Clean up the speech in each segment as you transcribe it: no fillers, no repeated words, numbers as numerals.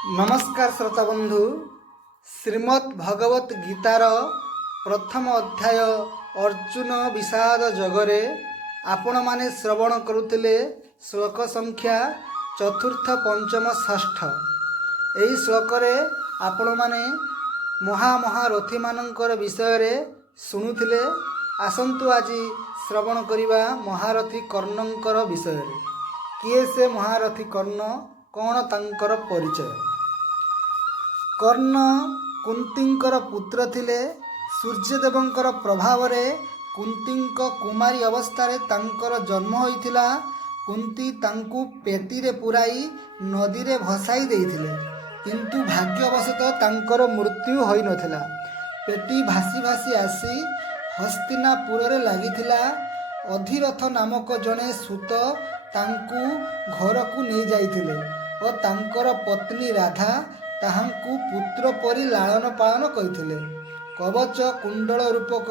नमस्कार श्रोता बंधु। श्रीमद् भगवत गीतार प्रथम अध्याय अर्जुन विषाद जगरे आपण माने श्रवण करुथिले श्लोक संख्या चतुर्थ पंचम षष्ठ। एही श्लोकरे आपण माने महामहारथी मानकर विषय रे शुणुथिले। आसंतु आज श्रवण करिबा महारथी कर्णंकर विषय रे। किए से महारथी कर्ण, कौन तांकर परिचय। कर्ण कुंतींकर पुत्र थिले। सूर्यदेवंकर प्रभाव रे कुंतींक कुमारी अवस्था तांकर जन्म होइथिला। कुंती तांकु पेटी रे पुराई नदी रे भसाई देइथिले, किंतु भाग्यवशतः तांकर मृत्यु होई नथिला। पेटी भासी भासी आसी हस्तिनापुर रे लागिथिला। अधिरथ नामक जने सूत तांकु घर को नहीं जाइथिले और तांकर पत्नी राधा ताहांकु पुत्र परि लालन पालन करथिले। कवच कुंडल रूपक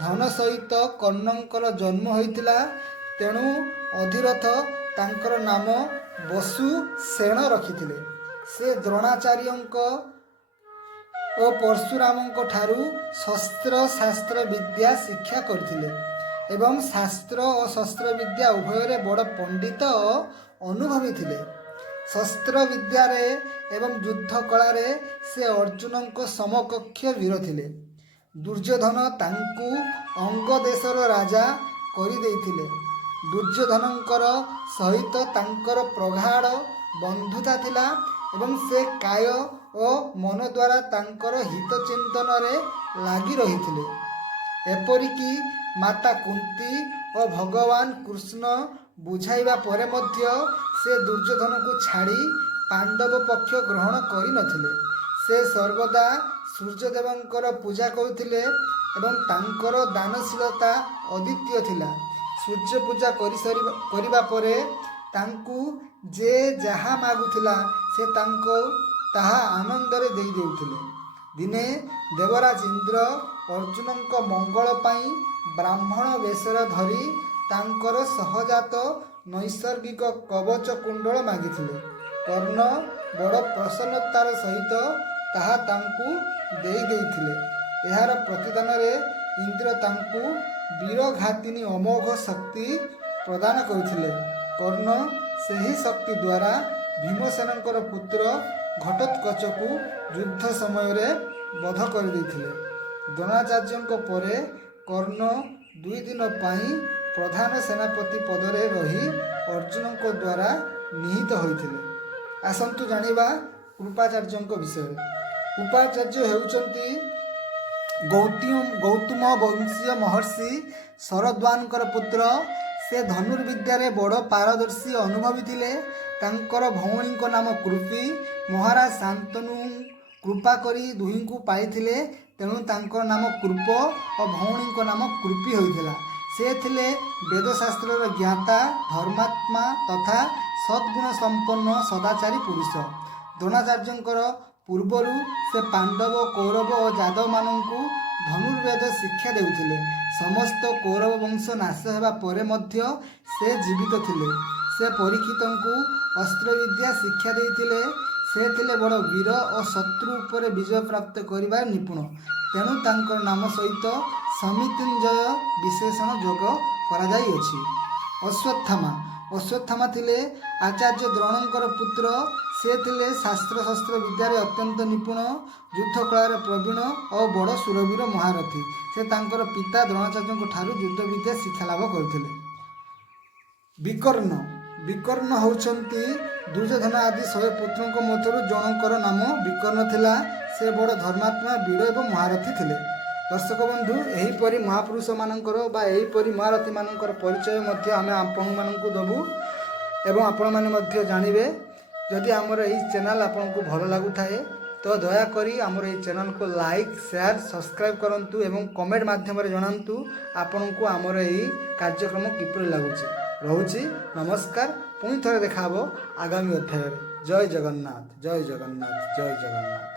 धन सहित कर्णंकर जन्म होइथिला। तेणु अधिरथ तांकर नाम बसु सेन रखिथिले। से द्रोणाचार्यंक और परशुरामंक ठारू शस्त्र शास्त्र विद्या शिक्षा करथिले एवं शास्त्र और शस्त्र विद्या उभय रे बड़ पंडित अनुभवी थिले। शस्त्र विद्या रे एवं युद्ध कला रे से अर्जुन को समकक्ष वीर थिले। दुर्योधन तांकु अंग देशर राजा करि देइथिले। दुर्योधनंकर सहित तांकर प्रगाढ़ बंधुता थिला एवं से काय और मन द्वारा तांकर हित चिंतन रे लागी रहिथिले। एपरिकी माता कुंती और भगवान कृष्ण बुझाइबा परे मध्य से दुर्योधन को छाड़ी पांडव पक्ष ग्रहण करि नथिले। से सर्वदा सूर्यदेवंकर पूजा करुथिले एवं तांकर दानशीलता अद्वितीय थिला। सूर्य पूजा करिबा परे तांकु जे जहा मागुथिला से तांको ताहा आनंद रे देई देउथिले। दिने देवराज इंद्र अर्जुनंक मंगल पाई ब्राह्मण वेशर धरी तांकर सहजात नैसर्गिक कवच कुंडल मागिथिले। कर्ण बड़ प्रसन्नतार सहित ताहा तांकु देई देइथिले। एहार प्रतिदान रे इंद्र तांकु वीरघातिनी अमोघ शक्ति प्रदान करथिले। कर्ण सेही शक्ति द्वारा भीमसेनंकर पुत्र घटोत्कचकु युद्ध समय रे वध कर देइथिले। द्रोणाचार्यंक परे कर्ण 2 दिन पाई प्रधान सेनापति पदरे रही अर्जुन को द्वारा निहित होइथिले। आसंतु जानिबा कृपाचार्यंक विषय। कृपाचार्य हेउचंती गौतम वंशीय महर्षि शरद्वानकर पुत्र। से धनुर्विद्या रे बड़ पारदर्शी अनुभवी थिले। तांकर भौणी को नाम कृपी। महाराज शांतनु कृपा करी दुही को पाइथिले, तेणु तांकर नाम कृप और भौणी को नाम कृपी होइथिला। से थिले वेदशास्त्र ज्ञाता, धर्मात्मा तथा सद्गुण संपन्न सदाचारी पुरुष। द्रोणाचार्यंकर पूर्वरु से पांडव, कौरव और जादव मानंकु धनुर्वेद शिक्षा देउथिले। समस्त कौरव वंश नाश हेबा परे मध्य से जीवित थिले। से परीक्षितंकु अस्त्र विद्या शिक्षा देइथिले। से थिले बड़ वीर और शत्रु उपर विजय प्राप्त करिबार निपुण। तेणु तांकर नाम सहित समितिंजय विशेषण जोग करा जाई अछि। अश्वत्थामा थिले आचार्य द्रोणंकर पुत्र। से थिले शास्त्र शस्त्र विद्या रे अत्यंत निपुण, युद्ध कला रे प्रवीण और बड़ सुरवीर महारथी। से तांकर पिता द्रोणाचार्य ठारू युद्ध विद्या शिक्षा लाभ करथिले। विकर्ण होउछंती दुर्योधन आदि 100 पुत्रंक मध्यरु जनकर नाम विकर्ण थिला। से बड़ धर्मात्मा, वीर एवं महारथी थिले। दर्शक बंधु, एहीपरि महापुरुष मानकर बा एहीपरि महारथी मानकर परिचय मध्य आमे आपण मानकु दबु एवं आपण माने मध्य जानिबे। जदि हमर एही चैनल आपनकु भलो लागु थाए तो दया करी हमर एही चैनल को लाइक, शेयर, सब्सक्राइब करंतु एवं कमेंट माध्यम रे जणांतु आपनकु हमर एही कार्यक्रम किपरि लागुची। रहुची नमस्कार। पुणी थरे देखाबो आगामी अध्याय। जय जगन्नाथ, जय जगन्नाथ, जय जगन्नाथ।